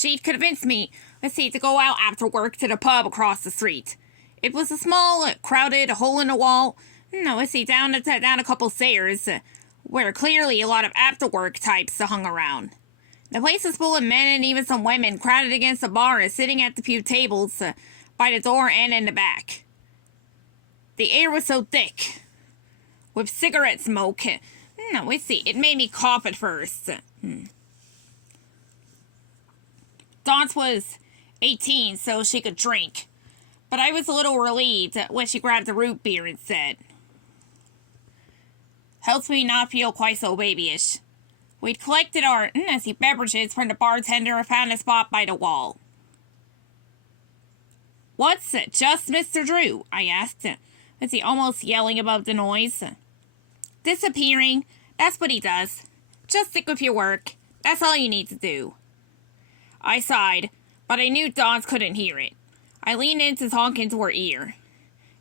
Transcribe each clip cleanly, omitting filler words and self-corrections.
She'd convinced me, to go out after work to the pub across the street. It was a small, crowded hole in the wall, down a couple stairs, where clearly a lot of after-work types hung around. The place was full of men and even some women crowded against the bar sitting at the few tables by the door and in the back. The air was so thick, with cigarette smoke, it made me cough at first. Dot was 18, so she could drink, but I was a little relieved when she grabbed the root beer and said, "Helps me not feel quite so babyish." We'd collected our beverages from the bartender and found a spot by the wall. "What's just Mr. Drew?" I asked, almost yelling above the noise. "Disappearing. That's what he does. Just stick with your work. That's all you need to do." I sighed, but I knew Dawes couldn't hear it. I leaned in to talk into her ear.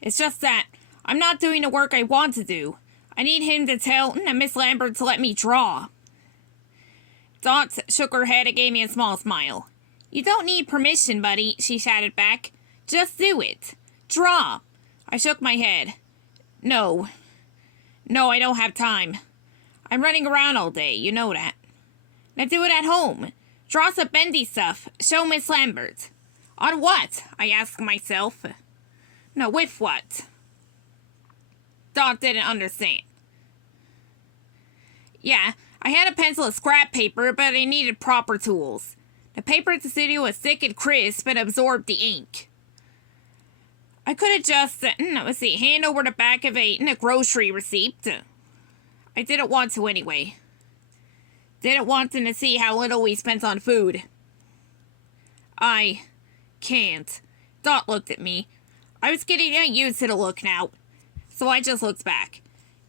"It's just that I'm not doing the work I want to do. I need him to tell Miss Lambert to let me draw." Dot shook her head and gave me a small smile. "You don't need permission, buddy," she shouted back. "Just do it. Draw." I shook my head. No, I don't have time. I'm running around all day, you know that. Now do it at home. Draw some bendy stuff. Show Miss Lambert." "On what?" I asked myself. With what?" Dot didn't understand. "Yeah, I had a pencil and scrap paper, but I needed proper tools. The paper at the studio was thick and crisp and absorbed the ink. I could have just, hand over the back of a grocery receipt. I didn't want to anyway. Didn't want them to see how little we spent on food." "I can't." Dot looked at me. I was getting used to the look now, so I just looked back.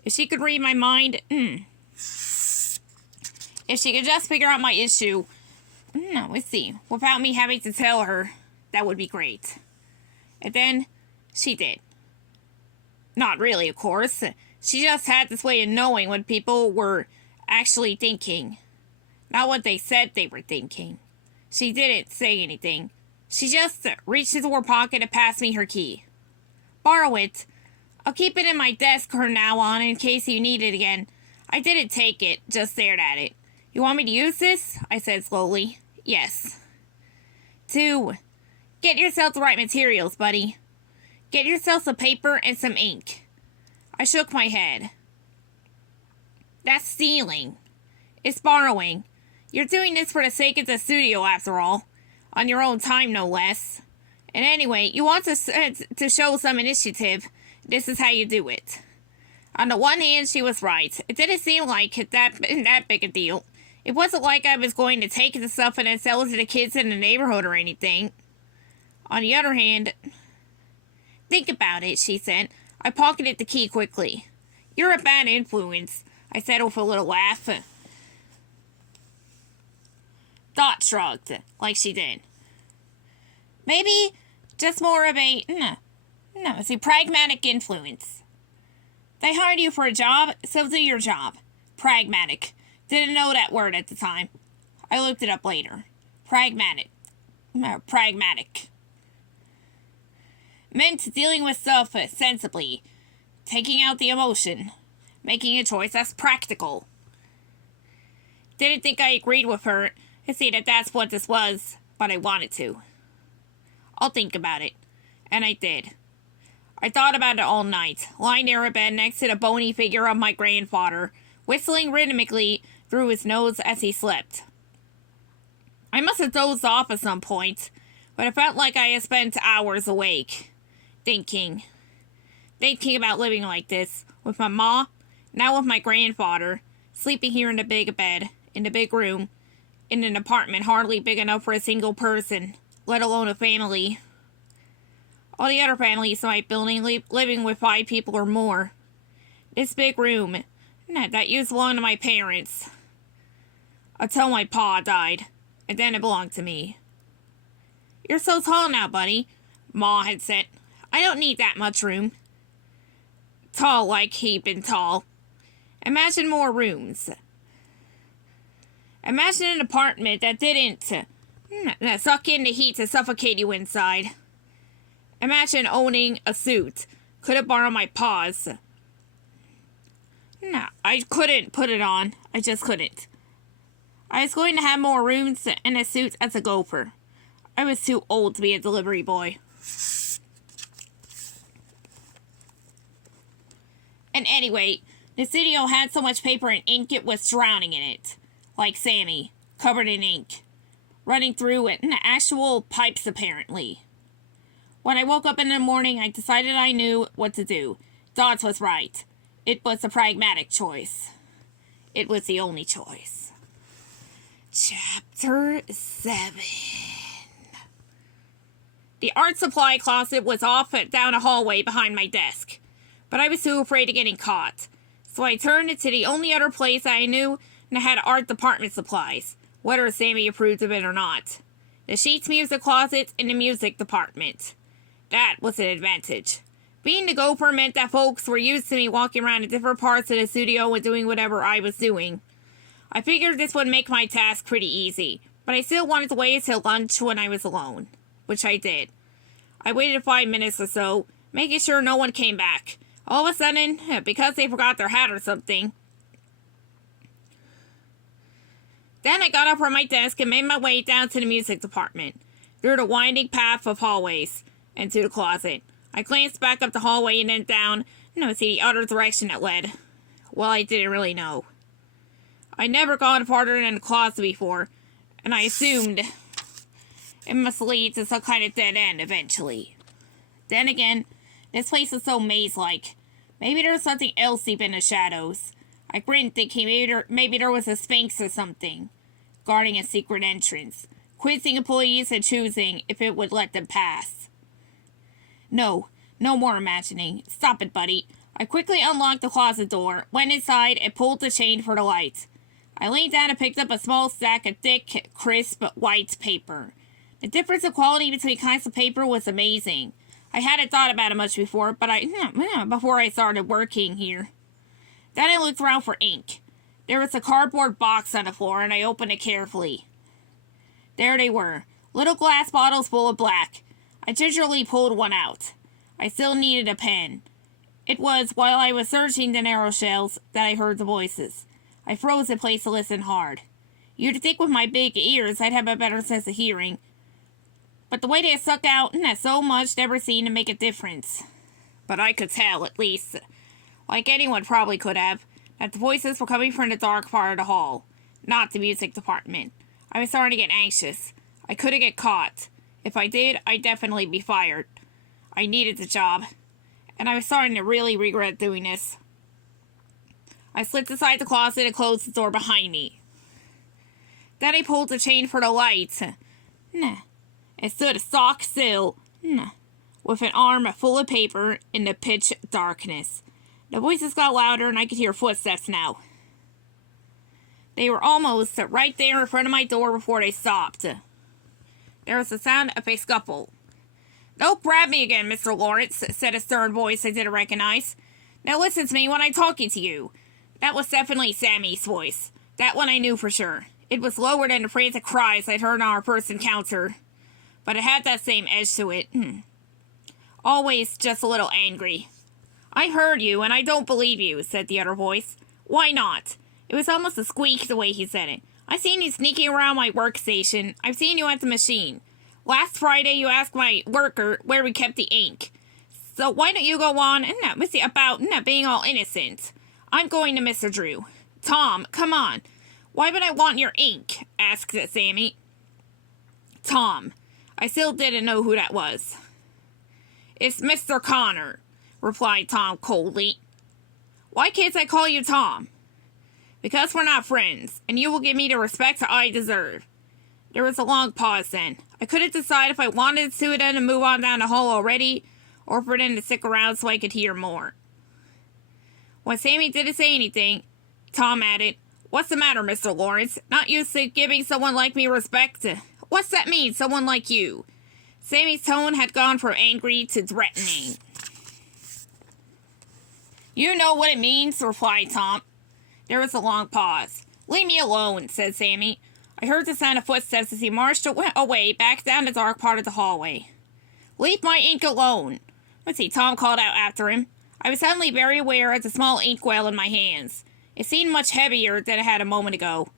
If she could read my mind, if she could just figure out my issue, without me having to tell her, that would be great. And then she did. Not really, of course. She just had this way of knowing what people were actually thinking, not what they said they were thinking. She didn't say anything. She just reached into her pocket and passed me her key. "Borrow it. I'll keep it in my desk from now on in case you need it again." I didn't take it, just stared at it. "You want me to use this?" I said slowly. "Yes." "To get yourself the right materials, buddy. Get yourself some paper and some ink." I shook my head. "That's stealing. It's borrowing. You're doing this for the sake of the studio, after all. On your own time, no less. And anyway, you want to show some initiative. This is how you do it." On the one hand, she was right. It didn't seem like that big a deal. It wasn't like I was going to take the stuff and then sell it to the kids in the neighborhood or anything. On the other hand, "Think about it," she said. I pocketed the key quickly. "You're a bad influence," I said with a little laugh. Dot shrugged, like she did. "Maybe just more of a, pragmatic influence. They hired you for a job, so do your job. Pragmatic. Didn't know that word at the time. I looked it up later. Pragmatic. Meant dealing with stuff sensibly. Taking out the emotion. Making a choice that's practical." Didn't think I agreed with her and see that that's what this was, but I wanted to. "I'll think about it." And I did. I thought about it all night, lying near a bed next to the bony figure of my grandfather, whistling rhythmically through his nose as he slept. I must have dozed off at some point, but it felt like I had spent hours awake, thinking about living like this, with my ma, now with my grandfather, sleeping here in the big bed, in the big room, in an apartment hardly big enough for a single person, let alone a family. All the other families in my building living with 5 people or more. This big room, that used to belong to my parents, until my pa died, and then it belonged to me. "You're so tall now, buddy," Ma had said. "I don't need that much room." Tall like he'd been tall. Imagine more rooms. Imagine an apartment that didn't, Suck in the heat to suffocate you inside. Imagine owning a suit. Couldn't borrow my paws. No, I couldn't put it on. I just couldn't. I was going to have more rooms in a suit as a gopher. I was too old to be a delivery boy. And anyway, the studio had so much paper and ink it was drowning in it. Like Sammy, covered in ink. Running through it in actual pipes apparently. When I woke up in the morning, I decided I knew what to do. Dodds was right. It was a pragmatic choice. It was the only choice. Chapter 7. The art supply closet was off down a hallway behind my desk, but I was too afraid of getting caught. So I turned to the only other place I knew that had art department supplies, whether Sammy approved of it or not. The sheets music closet in the music department. That was an advantage. Being the gopher meant that folks were used to me walking around in different parts of the studio and doing whatever I was doing. I figured this would make my task pretty easy, but I still wanted to wait until lunch when I was alone, which I did. I waited 5 minutes or so, making sure no one came back. All of a sudden, because they forgot their hat or something. Then I got up from my desk and made my way down to the music department, through the winding path of hallways, and to the closet. I glanced back up the hallway and then down, to see the other direction it led. Well, I didn't really know. I'd never gone farther than the closet before, and I assumed it must lead to some kind of dead end eventually. Then again, this place is so maze-like. Maybe there was something else deep in the shadows. I grinned, thinking maybe there was a sphinx or something, guarding a secret entrance, quizzing employees and choosing if it would let them pass. No more imagining. Stop it, buddy. I quickly unlocked the closet door, went inside, and pulled the chain for the light. I leaned down and picked up a small stack of thick, crisp, white paper. The difference in quality between kinds of paper was amazing. I hadn't thought about it much before, before I started working here. Then I looked around for ink. There was a cardboard box on the floor, and I opened it carefully. There they were, little glass bottles full of black. I gingerly pulled one out. I still needed a pen. It was while I was searching the narrow shelves that I heard the voices. I froze in place to listen hard. You'd think with my big ears I'd have a better sense of hearing, but the way they stuck out so much never seemed to make a difference. But I could tell, at least, like anyone probably could have, that the voices were coming from the dark part of the hall, not the music department. I was starting to get anxious. I couldn't get caught. If I did, I'd definitely be fired. I needed the job, and I was starting to really regret doing this. I slipped inside the closet and closed the door behind me. Then I pulled the chain for the light. And stood stock still, with an arm full of paper in the pitch darkness. The voices got louder and I could hear footsteps now. They were almost right there in front of my door before they stopped. There was the sound of a scuffle. "Don't grab me again, Mr. Lawrence," said a stern voice I didn't recognize. "Now listen to me when I'm talking to you." That was definitely Sammy's voice. That one I knew for sure. It was lower than the frantic cries I'd heard on our first encounter, but it had that same edge to it. Always just a little angry. "I heard you, and I don't believe you," said the other voice. "Why not?" It was almost a squeak the way he said it. "I've seen you sneaking around my workstation. I've seen you at the machine. Last Friday you asked my worker where we kept the ink. So why don't you go on about being all innocent? I'm going to Mr. Drew." "Tom, come on. Why would I want your ink?" asked Sammy. Tom. I still didn't know who that was. "It's Mr. Connor," replied Tom coldly. "Why can't I call you Tom?" "Because we're not friends, and you will give me the respect I deserve." There was a long pause then. I couldn't decide if I wanted to then to move on down the hall already, or for them to stick around so I could hear more. When Sammy didn't say anything, Tom added, "What's the matter, Mr. Lawrence? Not used to giving someone like me respect? What's that mean, someone like you?" Sammy's tone had gone from angry to threatening. "You know what it means," replied Tom. There was a long pause. "Leave me alone," said Sammy. I heard the sound of footsteps as he marched away back down the dark part of the hallway. Leave my ink alone! Let's see, Tom called out after him. I was suddenly very aware of the small inkwell in my hands. It seemed much heavier than it had a moment ago.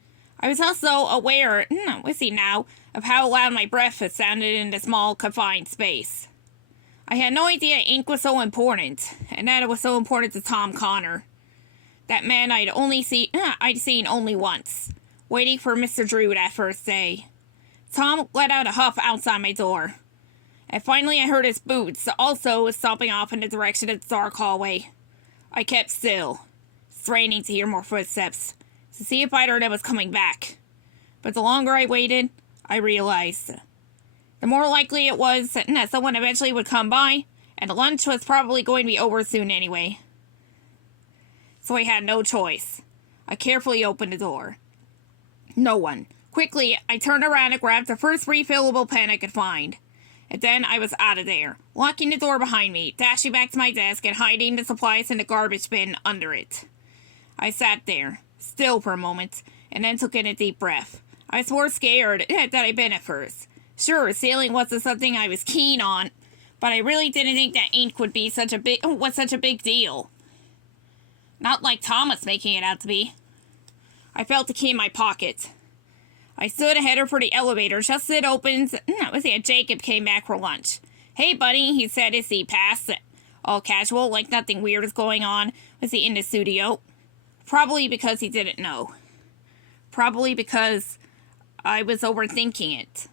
I was also aware, now, of how loud my breath had sounded in the small, confined space. I had no idea ink was so important, and that it was so important to Tom Connor. That man I'd seen only once, waiting for Mr. Drew that first day. Tom let out a huff outside my door. And finally I heard his boots, also stomping off in the direction of the dark hallway. I kept still, straining to hear more footsteps, to see if either of them was coming back. But the longer I waited, I realized the more likely it was that someone eventually would come by, and the lunch was probably going to be over soon anyway. So I had no choice. I carefully opened the door. No one. Quickly, I turned around and grabbed the first refillable pen I could find. And then I was out of there, locking the door behind me, dashing back to my desk and hiding the supplies in the garbage bin under it. I sat there, still for a moment, and then took in a deep breath. I was more scared that I'd been at first. Sure, sailing wasn't something I was keen on, but I really didn't think that ink would be such a big deal. Not like Thomas making it out to be. I felt the key in my pocket. I stood and headed for the elevator just as it opened. Jacob came back for lunch. Hey, buddy, he said as he passed. All casual, like nothing weird was going on. Was he in the studio? Probably because he didn't know. Probably because I was overthinking it.